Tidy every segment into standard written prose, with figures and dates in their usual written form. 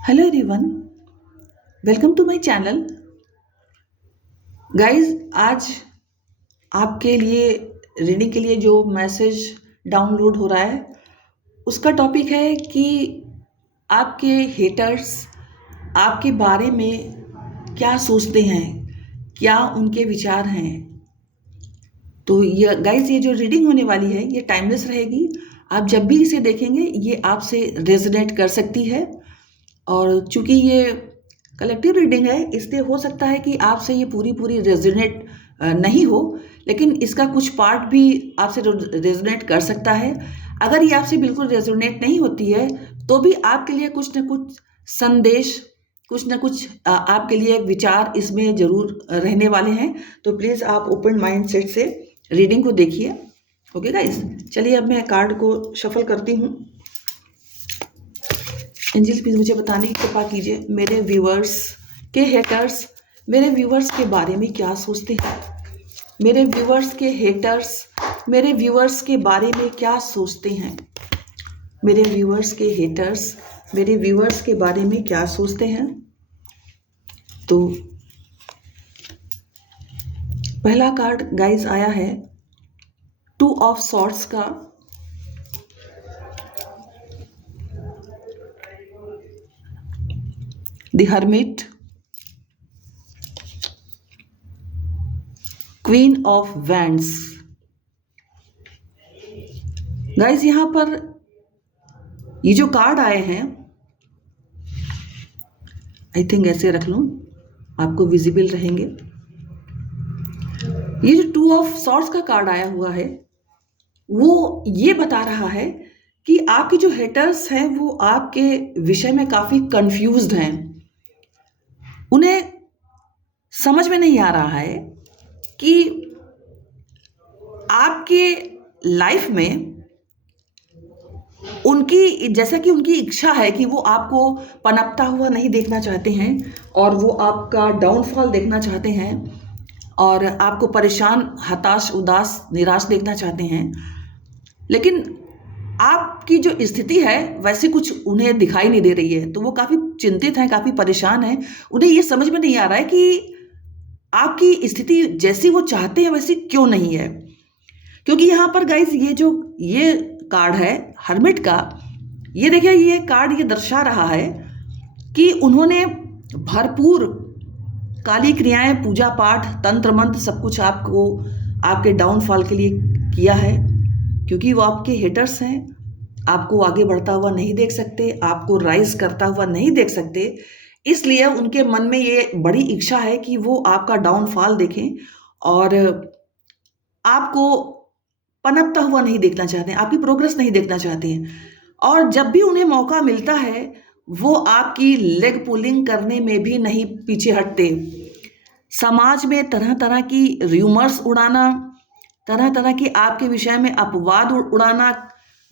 Hello everyone, welcome to my channel. Guys, आज आपके लिए रीडिंग के लिए जो मैसेज डाउनलोड हो रहा है उसका टॉपिक है कि आपके हेटर्स आपके बारे में क्या सोचते हैं, क्या उनके विचार हैं। तो ये गाइस, ये जो रीडिंग होने वाली है ये टाइमलेस रहेगी। आप जब भी इसे देखेंगे ये आपसे रेजोनेट कर सकती है। और चूंकि ये कलेक्टिव रीडिंग है इसलिए हो सकता है कि आपसे ये पूरी पूरी रेजोनेट नहीं हो, लेकिन इसका कुछ पार्ट भी आपसे रेजोनेट कर सकता है। अगर ये आपसे बिल्कुल रेजोनेट नहीं होती है तो भी आपके लिए कुछ ना कुछ संदेश, कुछ ना कुछ आपके लिए विचार इसमें जरूर रहने वाले हैं। तो प्लीज़ आप ओपन माइंड सेट से रीडिंग को देखिए। ओके गाइस, चलिए अब मैं कार्ड को शफल करती हूँ। एंजल्स प्लीज मुझे बताने की कृपा कीजिए मेरे व्यूअर्स के हेटर्स मेरे व्यूअर्स के बारे में क्या सोचते हैं। मेरे व्यूअर्स के हेटर्स मेरे व्यूअर्स के बारे में क्या सोचते हैं। मेरे व्यूअर्स के हेटर्स मेरे व्यूअर्स के बारे में क्या सोचते हैं। तो पहला कार्ड गाइस आया है टू ऑफ सॉर्ड्स का। The hermit, queen of wands. Guys, यहां पर ये जो कार्ड आए हैं, आई थिंक ऐसे रख लूं, आपको विजिबल रहेंगे। ये जो टू ऑफ सॉर्ड्स का कार्ड आया हुआ है वो ये बता रहा है कि आपके जो हेटर्स हैं वो आपके विषय में काफी कंफ्यूज्ड हैं। उन्हें समझ में नहीं आ रहा है कि आपके लाइफ में उनकी, जैसा कि उनकी इच्छा है कि वो आपको पनपता हुआ नहीं देखना चाहते हैं और वो आपका डाउनफॉल देखना चाहते हैं और आपको परेशान, हताश, उदास, निराश देखना चाहते हैं। लेकिन आपकी जो स्थिति है वैसे कुछ उन्हें दिखाई नहीं दे रही है, तो वो काफ़ी चिंतित हैं, काफ़ी परेशान हैं। उन्हें ये समझ में नहीं आ रहा है कि आपकी स्थिति जैसी वो चाहते हैं वैसी क्यों नहीं है। क्योंकि यहाँ पर गाइस ये कार्ड है हर्मिट का, ये देखिए, ये कार्ड ये दर्शा रहा है कि उन्होंने भरपूर काली क्रियाएं, पूजा पाठ, तंत्र मंत्र सब कुछ आपको आपके डाउनफॉल के लिए किया है। क्योंकि वो आपके हेटर्स हैं, आपको आगे बढ़ता हुआ नहीं देख सकते, आपको राइज करता हुआ नहीं देख सकते, इसलिए उनके मन में ये बड़ी इच्छा है कि वो आपका डाउनफॉल देखें और आपको पनपता हुआ नहीं देखना चाहते हैं, आपकी प्रोग्रेस नहीं देखना चाहते हैं। और जब भी उन्हें मौका मिलता है वो आपकी लेग पुलिंग करने में भी नहीं पीछे हटते। समाज में तरह तरह की र्यूमर्स उड़ाना, तरह तरह की आपके विषय में अपवाद उड़ाना,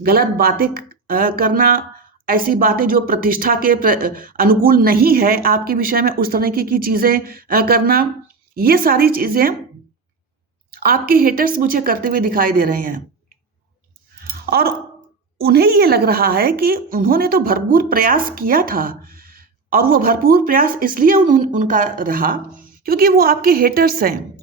गलत बातें करना, ऐसी बातें जो प्रतिष्ठा के अनुकूल नहीं है आपके विषय में, उस तरह की चीजें करना, ये सारी चीजें आपके हेटर्स मुझे करते हुए दिखाई दे रहे हैं। और उन्हें ये लग रहा है कि उन्होंने तो भरपूर प्रयास किया था और वो भरपूर प्रयास इसलिए उनका रहा क्योंकि वो आपके हेटर्स हैं,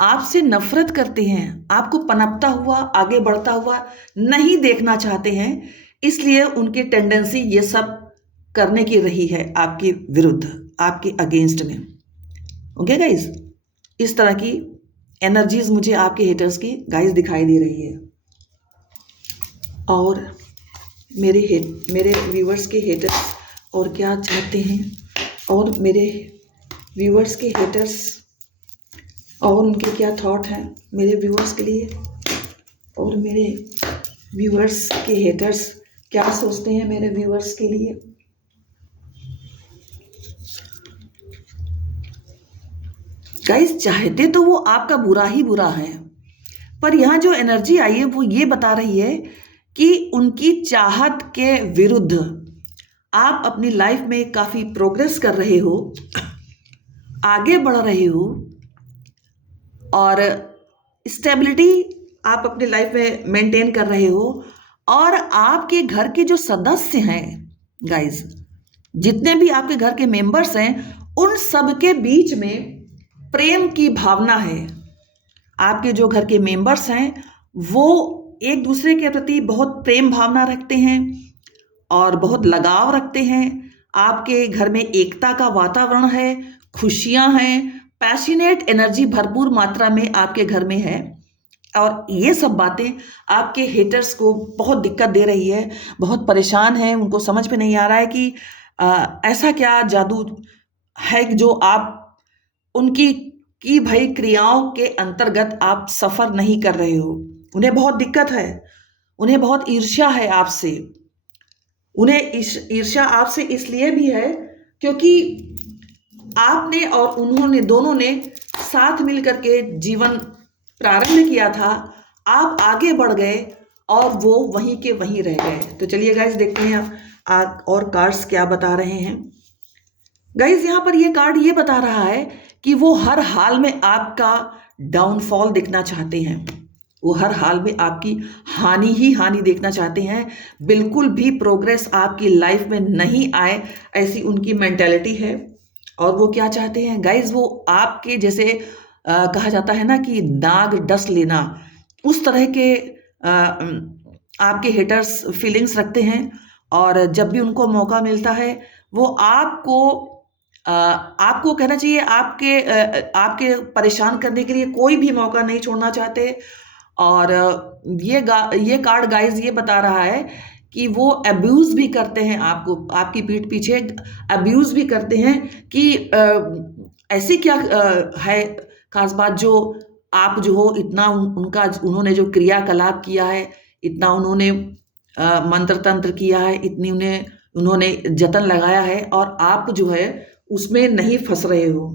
आपसे नफरत करते हैं, आपको पनपता हुआ, आगे बढ़ता हुआ नहीं देखना चाहते हैं। इसलिए उनकी टेंडेंसी ये सब करने की रही है आपके विरुद्ध, आपके अगेंस्ट में। ओके गाइस, इस तरह की एनर्जीज मुझे आपके हेटर्स की गाइस दिखाई दे रही है। और मेरे व्यूवर्स के हेटर्स और क्या चाहते हैं, और मेरे व्यूवर्स के हेटर्स और उनके क्या थॉट हैं मेरे व्यूवर्स के लिए, और मेरे व्यूवर्स के हेटर्स क्या सोचते हैं मेरे व्यूवर्स के लिए। गाइस, चाहते तो वो आपका बुरा ही बुरा है, पर यहाँ जो एनर्जी आई है वो ये बता रही है कि उनकी चाहत के विरुद्ध आप अपनी लाइफ में काफी प्रोग्रेस कर रहे हो, आगे बढ़ रहे हो और स्टेबिलिटी आप अपनी लाइफ में मेंटेन कर रहे हो। और आपके घर के जो सदस्य हैं गाइस, जितने भी आपके घर के मेंबर्स हैं उन सब के बीच में प्रेम की भावना है। आपके जो घर के मेंबर्स हैं वो एक दूसरे के प्रति बहुत प्रेम भावना रखते हैं और बहुत लगाव रखते हैं। आपके घर में एकता का वातावरण है, खुशियां हैं, पैशनेट एनर्जी भरपूर मात्रा में आपके घर में है। और ये सब बातें आपके हेटर्स को बहुत दिक्कत दे रही है, बहुत परेशान हैं। उनको समझ में नहीं आ रहा है कि ऐसा क्या जादू है जो आप उनकी की भई क्रियाओं के अंतर्गत आप सफर नहीं कर रहे हो। उन्हें बहुत दिक्कत है, उन्हें बहुत ईर्ष्या है आपसे। उन्हें ईर्ष्या आपसे इसलिए भी है क्योंकि आपने और उन्होंने दोनों ने साथ मिलकर के जीवन प्रारंभ किया था। आप आगे बढ़ गए और वो वहीं के वहीं रह गए। तो चलिए गाइस देखते हैं और कार्ड्स क्या बता रहे हैं। गाइस यहाँ पर ये कार्ड ये बता रहा है कि वो हर हाल में आपका डाउनफॉल देखना चाहते हैं। वो हर हाल में आपकी हानि ही हानि देखना चाहते हैं। बिल्कुल भी प्रोग्रेस आपकी लाइफ में नहीं आए, ऐसी उनकी मेंटेलिटी है। और वो क्या चाहते हैं गाइस, वो आपके जैसे कहा जाता है ना कि नाग डस लेना, उस तरह के आपके हेटर्स फीलिंग्स रखते हैं। और जब भी उनको मौका मिलता है वो आपको कहना चाहिए आपके परेशान करने के लिए कोई भी मौका नहीं छोड़ना चाहते। और ये कार्ड गाइस ये बता रहा है कि वो अब्यूज भी करते हैं आपको, आपकी पीठ पीछे अब्यूज भी करते हैं कि ऐसी क्या है खास बात जो आप जो हो इतना उन्होंने जो क्रियाकलाप किया है, इतना उन्होंने मंत्र तंत्र किया है, इतनी उन्होंने जतन लगाया है और आप जो है उसमें नहीं फंस रहे हो।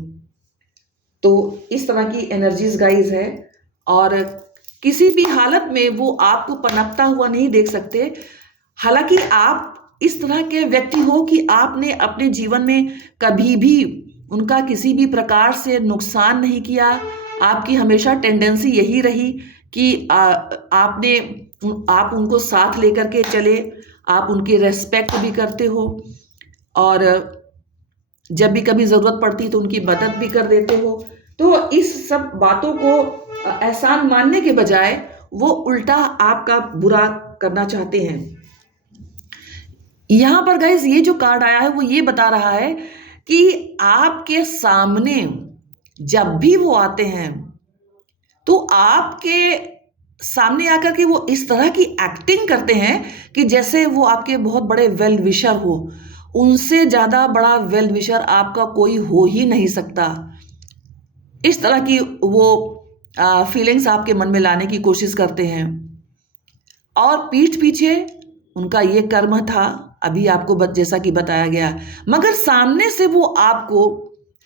तो इस तरह की एनर्जीज गाइस है। और किसी भी हालत में वो आपको पनपता हुआ नहीं देख सकते। हालांकि आप इस तरह के व्यक्ति हो कि आपने अपने जीवन में कभी भी उनका किसी भी प्रकार से नुकसान नहीं किया। आपकी हमेशा टेंडेंसी यही रही कि आप उनको साथ लेकर के चले, आप उनकी रेस्पेक्ट भी करते हो और जब भी कभी ज़रूरत पड़ती तो उनकी मदद भी कर देते हो। तो इस सब बातों को एहसान मानने के बजाय वो उल्टा आपका बुरा करना चाहते हैं। यहाँ पर गाइस ये जो कार्ड आया है वो ये बता रहा है कि आपके सामने जब भी वो आते हैं तो आपके सामने आकर के वो इस तरह की एक्टिंग करते हैं कि जैसे वो आपके बहुत बड़े वेल विशर हो। उनसे ज़्यादा बड़ा वेल विशर आपका कोई हो ही नहीं सकता। इस तरह की वो फीलिंग्स आपके मन में लाने की कोशिश करते हैं। और पीठ पीछे उनका ये कर्म था, अभी आपको जैसा कि बताया गया, मगर सामने से वो आपको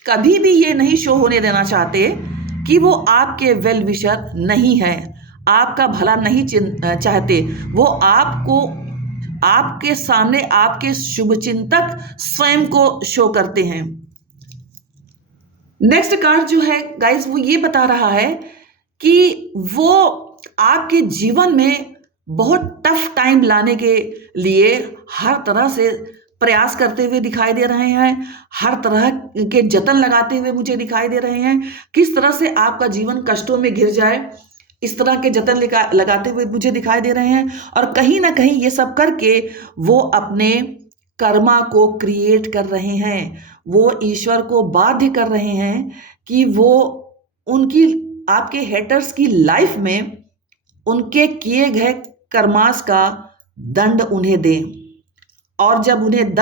कभी भी ये नहीं शो होने देना चाहते कि वो आपके वेल विशर नहीं है, आपका भला नहीं चाहते। वो आपको आपके सामने आपके शुभ चिंतक स्वयं को शो करते हैं। नेक्स्ट कार्ड जो है गाइस वो ये बता रहा है कि वो आपके जीवन में बहुत टफ टाइम लाने के लिए हर तरह से प्रयास करते हुए दिखाई दे रहे हैं, हर तरह के जतन लगाते हुए मुझे दिखाई दे रहे हैं। किस तरह से आपका जीवन कष्टों में घिर जाए, इस तरह के जतन लगाते हुए मुझे दिखाई दे रहे हैं। और कहीं ना कहीं ये सब करके वो अपने कर्मा को क्रिएट कर रहे हैं। वो ईश्वर को बाध्य कर रहे हैं कि वो उनकी आपके हेटर्स की लाइफ में उनके किए गए कर्मास का दंड उन्हें दें। और जब उन्हें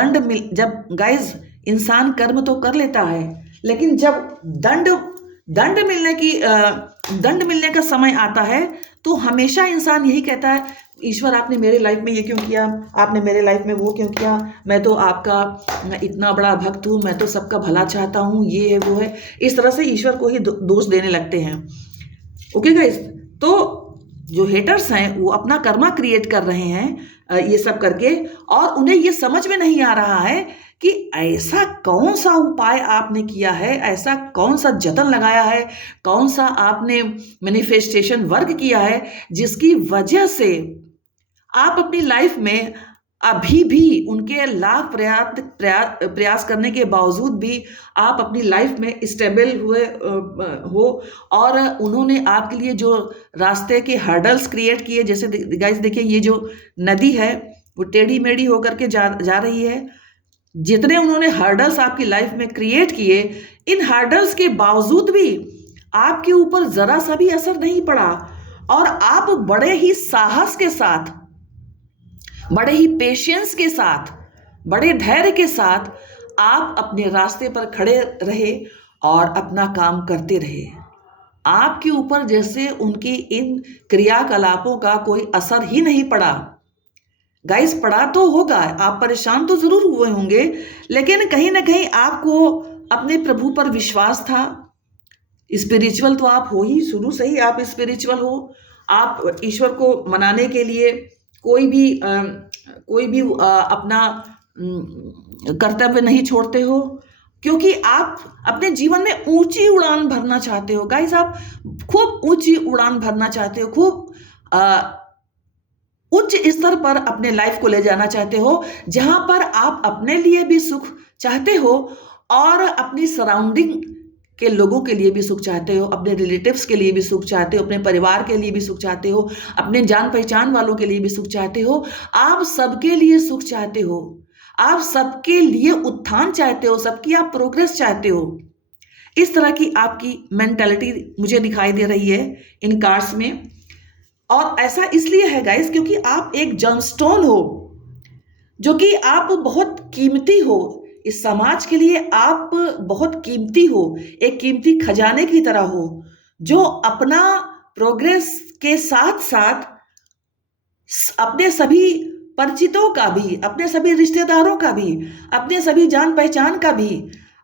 जब गाइस इंसान कर्म तो कर लेता है, लेकिन जब दंड मिलने का समय आता है तो हमेशा इंसान यही कहता है, ईश्वर आपने मेरे लाइफ में ये क्यों किया, आपने मेरे लाइफ में वो क्यों किया, मैं तो आपका इतना बड़ा भक्त हूँ, मैं तो सबका भला चाहता हूँ, ये है वो है। इस तरह से ईश्वर को ही दोष देने लगते हैं। ओके गाइस, तो जो हेटर्स हैं वो अपना कर्मा क्रिएट कर रहे हैं ये सब करके, और उन्हें ये समझ में नहीं आ रहा है कि ऐसा कौन सा उपाय आपने किया है, ऐसा कौन सा जतन लगाया है, कौन सा आपने मैनिफेस्टेशन वर्क किया है जिसकी वजह से आप अपनी लाइफ में अभी भी उनके लाख प्रयास करने के बावजूद भी आप अपनी लाइफ में स्टेबल हुए हो, और उन्होंने आपके लिए जो रास्ते के हर्डल्स क्रिएट किए, जैसे गाइस देखिए ये जो नदी है वो टेढ़ी मेढ़ी होकर के जा रही है। जितने उन्होंने हर्डल्स आपकी लाइफ में क्रिएट किए, इन हर्डल्स के बावजूद भी आपके ऊपर जरा सा भी असर नहीं पड़ा, और आप बड़े ही साहस के साथ, बड़े ही पेशेंस के साथ, बड़े धैर्य के साथ आप अपने रास्ते पर खड़े रहे और अपना काम करते रहे। आपके ऊपर जैसे उनकी इन क्रियाकलापों का कोई असर ही नहीं पड़ा। गाइस पड़ा तो होगा, आप परेशान तो जरूर हुए होंगे, लेकिन कहीं ना कहीं आपको अपने प्रभु पर विश्वास था। स्पिरिचुअल तो आप हो ही, शुरू से ही आप स्पिरिचुअल हो। आप ईश्वर को मनाने के लिए कोई भी अपना कर्तव्य नहीं छोड़ते हो, क्योंकि आप अपने जीवन में ऊंची उड़ान भरना चाहते हो। गाइस आप खूब ऊंची उड़ान भरना चाहते हो, खूब उच्च स्तर पर अपने लाइफ को ले जाना चाहते हो, जहां पर आप अपने लिए भी सुख चाहते हो और अपनी सराउंडिंग के लोगों के लिए भी सुख चाहते हो, अपने रिलेटिव्स के लिए भी सुख चाहते हो, अपने परिवार के लिए भी सुख चाहते हो, अपने जान पहचान वालों के लिए भी सुख चाहते हो। आप सबके लिए सुख चाहते हो, आप सबके लिए उत्थान चाहते हो, सबकी आप प्रोग्रेस चाहते हो। इस तरह की आपकी मेंटालिटी मुझे दिखाई दे रही है इन कार्ड्स में। और ऐसा इसलिए है गाइस क्योंकि आप एक जमस्टोन हो, जो कि आप बहुत कीमती हो। इस समाज के लिए आप बहुत कीमती हो, एक कीमती खजाने की तरह हो, जो अपना प्रोग्रेस के साथ साथ अपने सभी परिचितों का भी, अपने सभी रिश्तेदारों का भी, अपने सभी जान पहचान का भी,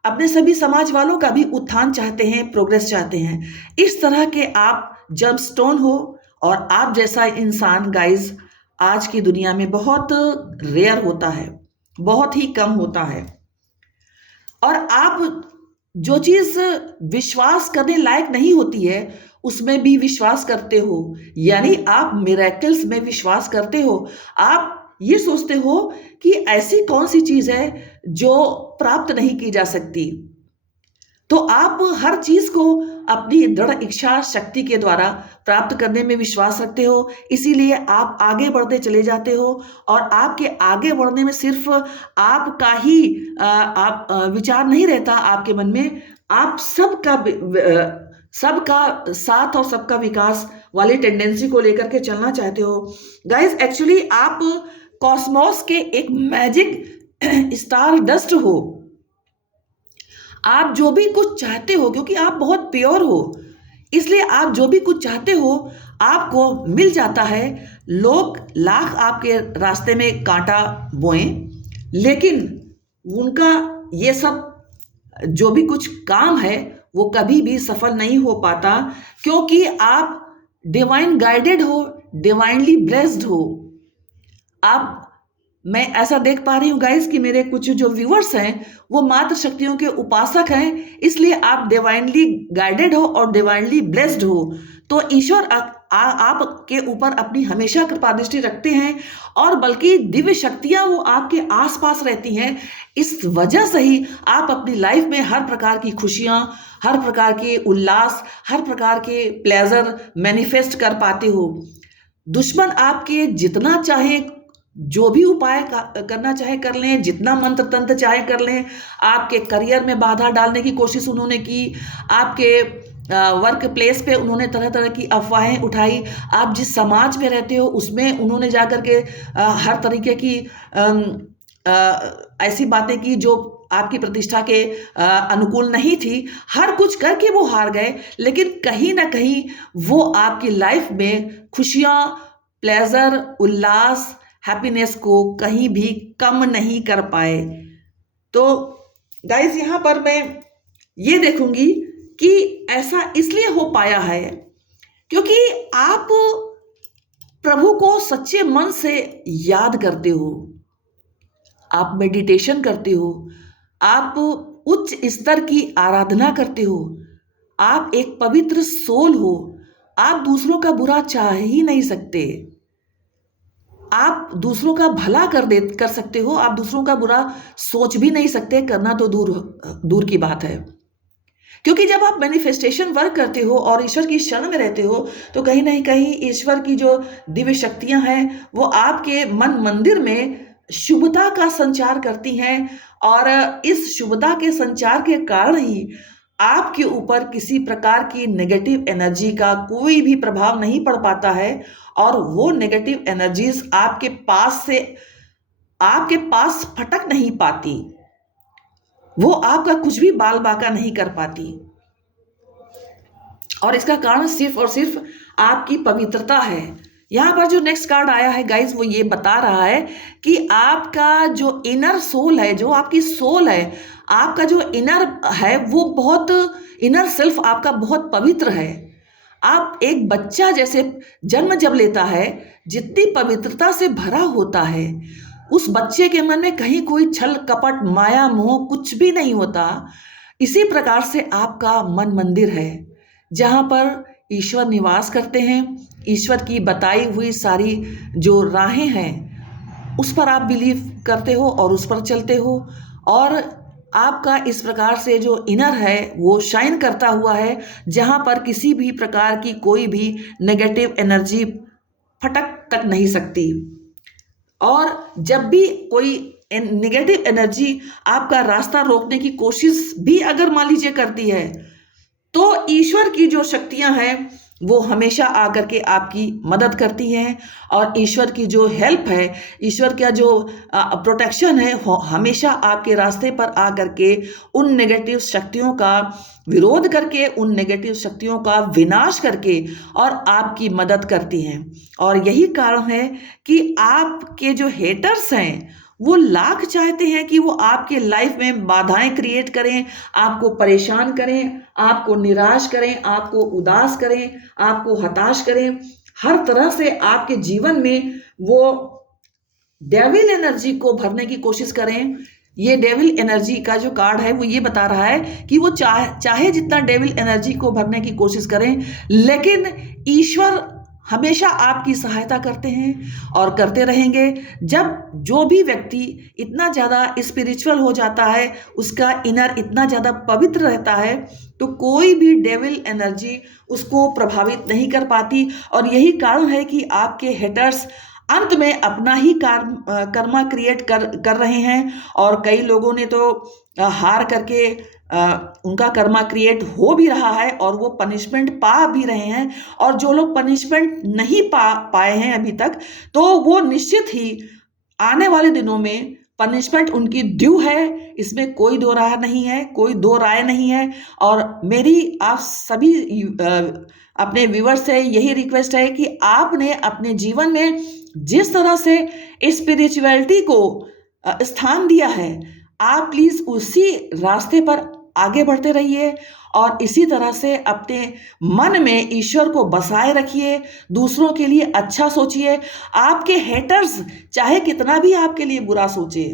अपने सभी समाज वालों का भी उत्थान चाहते हैं, प्रोग्रेस चाहते हैं। इस तरह के आप जमस्टोन हो, और आप जैसा इंसान गाइस आज की दुनिया में बहुत रेयर होता है, बहुत ही कम होता है। और आप जो चीज विश्वास करने लायक नहीं होती है उसमें भी विश्वास करते हो, यानी आप मिरेकल्स में विश्वास करते हो। आप ये सोचते हो कि ऐसी कौन सी चीज है जो प्राप्त नहीं की जा सकती। तो आप हर चीज को अपनी दृढ़ इच्छा शक्ति के द्वारा प्राप्त करने में विश्वास रखते हो, इसीलिए आप आगे बढ़ते चले जाते हो। और आपके आगे बढ़ने में सिर्फ आपका ही विचार नहीं रहता आपके मन में, आप सबका साथ और सबका विकास वाली टेंडेंसी को लेकर के चलना चाहते हो। गाइस एक्चुअली आप कॉस्मोस के एक मैजिक स्टार डस्ट हो। आप जो भी कुछ चाहते हो, क्योंकि आप बहुत प्योर हो, इसलिए आप जो भी कुछ चाहते हो आपको मिल जाता है। लोग लाख आपके रास्ते में कांटा बोएं, लेकिन उनका ये सब जो भी कुछ काम है वो कभी भी सफल नहीं हो पाता, क्योंकि आप डिवाइन गाइडेड हो, डिवाइनली ब्लेस्ड हो। आप मैं ऐसा देख पा रही हूँ गाइस कि मेरे कुछ जो व्यूअर्स हैं वो मात्र शक्तियों के उपासक हैं, इसलिए आप डिवाइनली गाइडेड हो और डिवाइनली ब्लेस्ड हो। तो ईश्वर आपके ऊपर अपनी हमेशा कृपा दृष्टि रखते हैं, और बल्कि दिव्य शक्तियां वो आपके आसपास रहती हैं। इस वजह से ही आप अपनी लाइफ में हर प्रकार की खुशियां, हर प्रकार के उल्लास, हर प्रकार के प्लेजर मैनिफेस्ट कर पाते हो। दुश्मन आपके जितना चाहे, जो भी उपाय करना चाहे कर लें, जितना मंत्र तंत्र चाहे कर लें, आपके करियर में बाधा डालने की कोशिश उन्होंने की, आपके वर्क प्लेस पे उन्होंने तरह तरह की अफवाहें उठाई, आप जिस समाज में रहते हो उसमें उन्होंने जाकर के हर तरीके की ऐसी बातें की जो आपकी प्रतिष्ठा के अनुकूल नहीं थी। हर कुछ करके वो हार गए, लेकिन कहीं ना कहीं वो आपकी लाइफ में खुशियां, प्लेजर, उल्लास, हैप्पीनेस को कहीं भी कम नहीं कर पाए। तो गाइस यहां पर मैं ये देखूंगी कि ऐसा इसलिए हो पाया है क्योंकि आप प्रभु को सच्चे मन से याद करते हो, आप मेडिटेशन करते हो, आप उच्च स्तर की आराधना करते हो, आप एक पवित्र सोल हो, आप दूसरों का बुरा चाह ही नहीं सकते। आप दूसरों का भला कर सकते हो, आप दूसरों का बुरा सोच भी नहीं सकते, करना तो दूर दूर की बात है। क्योंकि जब आप मैनिफेस्टेशन वर्क करते हो और ईश्वर की शरण में रहते हो, तो कहीं ना कहीं ईश्वर की जो दिव्य शक्तियां हैं वो आपके मन मंदिर में शुभता का संचार करती हैं, और इस शुभता के संचार के कारण ही आपके ऊपर किसी प्रकार की नेगेटिव एनर्जी का कोई भी प्रभाव नहीं पड़ पाता है, और वो नेगेटिव एनर्जीज आपके पास फटक नहीं पाती, वो आपका कुछ भी बाल बाका नहीं कर पाती। और इसका कारण सिर्फ और सिर्फ आपकी पवित्रता है। यहां पर जो नेक्स्ट कार्ड आया है गाइज, वो ये बता रहा है कि आपका जो इनर सोल है, जो आपकी सोल है, आपका जो इनर है, वो बहुत, इनर सेल्फ आपका बहुत पवित्र है। आप एक बच्चा जैसे जन्म जब लेता है, जितनी पवित्रता से भरा होता है, उस बच्चे के मन में कहीं कोई छल कपट माया मोह कुछ भी नहीं होता। इसी प्रकार से आपका मन मंदिर है, जहां पर ईश्वर निवास करते हैं। ईश्वर की बताई हुई सारी जो राहें हैं उस पर आप बिलीव करते हो और उस पर चलते हो, और आपका इस प्रकार से जो इनर है वो शाइन करता हुआ है, जहां पर किसी भी प्रकार की कोई भी नेगेटिव एनर्जी फटक तक नहीं सकती। और जब भी कोई नेगेटिव एनर्जी आपका रास्ता रोकने की कोशिश भी अगर मान लीजिए करती है, तो ईश्वर की जो शक्तियां हैं वो हमेशा आकर के आपकी मदद करती हैं, और ईश्वर की जो हेल्प है, ईश्वर का जो प्रोटेक्शन है, वो हमेशा आपके रास्ते पर आकर के उन नेगेटिव शक्तियों का विरोध करके, उन नेगेटिव शक्तियों का विनाश करके और आपकी मदद करती हैं। और यही कारण है कि आपके जो हेटर्स हैं वो लाख चाहते हैं कि वो आपके लाइफ में बाधाएं क्रिएट करें, आपको परेशान करें, आपको निराश करें, आपको उदास करें, आपको हताश करें, हर तरह से आपके जीवन में वो डेविल एनर्जी को भरने की कोशिश करें। ये डेविल एनर्जी का जो कार्ड है वो ये बता रहा है कि वो चाहे जितना डेविल एनर्जी को भरने की कोशिश करें, लेकिन ईश्वर हमेशा आपकी सहायता करते हैं और करते रहेंगे। जब जो भी व्यक्ति इतना ज़्यादा स्पिरिचुअल हो जाता है, उसका इनर इतना ज़्यादा पवित्र रहता है, तो कोई भी डेविल एनर्जी उसको प्रभावित नहीं कर पाती। और यही कारण है कि आपके हेटर्स अंत में अपना ही कर्मा क्रिएट कर रहे हैं, और कई लोगों ने तो हार करके उनका कर्मा क्रिएट हो भी रहा है और वो पनिशमेंट पा भी रहे हैं। और जो लोग पनिशमेंट नहीं पाए हैं अभी तक, तो वो निश्चित ही आने वाले दिनों में पनिशमेंट उनकी ड्यू है, इसमें कोई दो राय नहीं है, कोई दो राय नहीं है। और मेरी आप सभी अपने व्यूअर्स से यही रिक्वेस्ट है कि आपने अपने जीवन में जिस तरह से स्पिरिचुअलिटी को स्थान दिया है, आप प्लीज उसी रास्ते पर आगे बढ़ते रहिए, और इसी तरह से अपने मन में ईश्वर को बसाए रखिए, दूसरों के लिए अच्छा सोचिए। आपके हेटर्स चाहे कितना भी आपके लिए बुरा सोचे,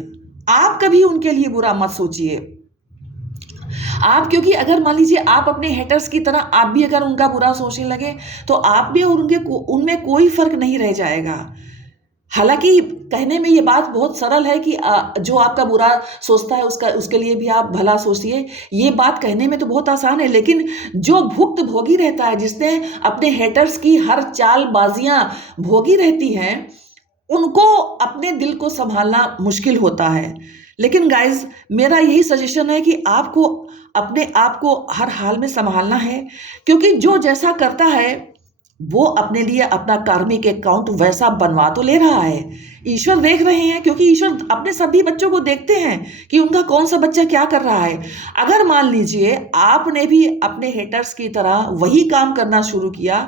आप कभी उनके लिए बुरा मत सोचिए। आप, क्योंकि अगर मान लीजिए आप अपने हेटर्स की तरह आप भी अगर उनका बुरा सोचने लगे, तो आप भी और उनमें कोई फर्क नहीं रह जाएगा। हालांकि कहने में ये बात बहुत सरल है कि जो आपका बुरा सोचता है उसके लिए भी आप भला सोचिए, ये बात कहने में तो बहुत आसान है, लेकिन जो भुक्त भोगी रहता है, जिसने अपने हेटर्स की हर चालबाजियां भोगी रहती हैं, उनको अपने दिल को संभालना मुश्किल होता है। लेकिन गाइज, मेरा यही सजेशन है कि आपको अपने आप को हर हाल में संभालना है, क्योंकि जो जैसा करता है वो अपने लिए अपना कार्मिक अकाउंट वैसा बनवा तो ले रहा है। ईश्वर देख रहे हैं, क्योंकि ईश्वर अपने सभी बच्चों को देखते हैं कि उनका कौन सा बच्चा क्या कर रहा है। अगर मान लीजिए आपने भी अपने हेटर्स की तरह वही काम करना शुरू किया,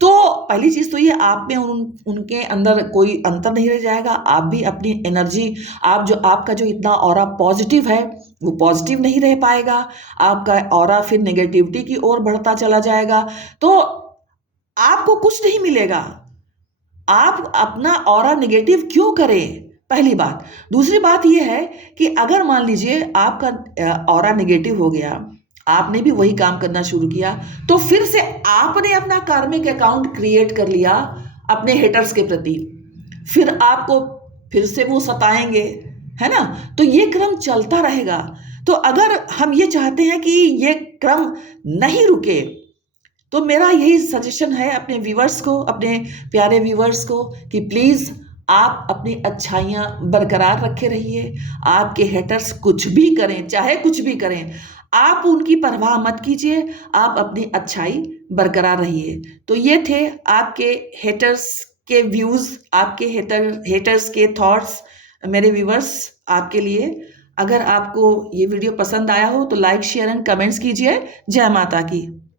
तो पहली चीज तो ये आप में उनके अंदर कोई अंतर नहीं रह जाएगा। आप भी अपनी एनर्जी, आपका जो इतना ऑरा पॉजिटिव है वो पॉजिटिव नहीं रह पाएगा, आपका ऑरा फिर नेगेटिविटी की ओर बढ़ता चला जाएगा, तो आपको कुछ नहीं मिलेगा। आप अपना ऑरा नेगेटिव क्यों करें, पहली बात। दूसरी बात यह है कि अगर मान लीजिए आपका ऑरा नेगेटिव हो गया, आपने भी वही काम करना शुरू किया, तो फिर से आपने अपना कार्मिक अकाउंट क्रिएट कर लिया अपने हेटर्स के प्रति। फिर आपको फिर से वो सताएंगे, है ना? तो ये क्रम चलता रहेगा। तो अगर हम ये चाहते हैं कि ये क्रम नहीं रुके, तो मेरा यही सजेशन है अपने व्यूवर्स को, अपने प्यारे व्यूवर्स को, कि प्लीज़ आप अपनी अच्छाइयाँ बरकरार रखे रहिए। आपके हेटर्स कुछ भी करें, चाहे कुछ भी करें, आप उनकी परवाह मत कीजिए, आप अपनी अच्छाई बरकरार रहिए। तो ये थे आपके हेटर्स के व्यूज़, आपके हेटर्स के थॉट्स, मेरे व्यूवर्स आपके लिए। अगर आपको ये वीडियो पसंद आया हो तो लाइक, शेयर एंड कमेंट्स कीजिए। जय माता की।